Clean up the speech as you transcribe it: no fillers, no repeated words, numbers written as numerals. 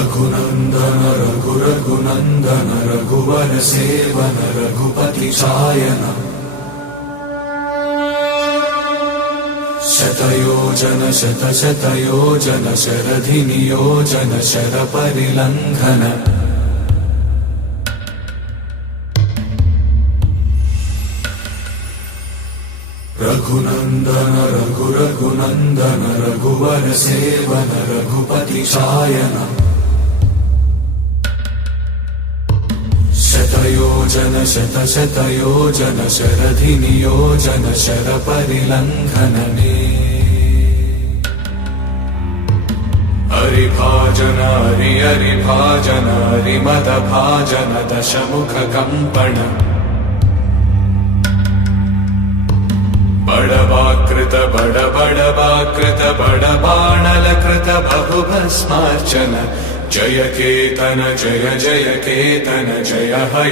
रघुनन्दन रघुरघुनन्दन रघुवर seven Raghupati चायन शतयोजन शतशतयोजन शरधिनियोजन शरपरिलङ्घन Raghunandan रघुरघुनन्दन रघुवर seven Raghupati चायन शतयोजन शतशतयोजन शरधिनियोजन शरपरिलङ्घनने हरिभाजन हरिभाजन हरिमदभाजन दशमुखकम्पण बडवाकृत बडबडवाकृत बडबाणलकृत बहुभस्मार्चन जय केतन जय जय केतन जय हय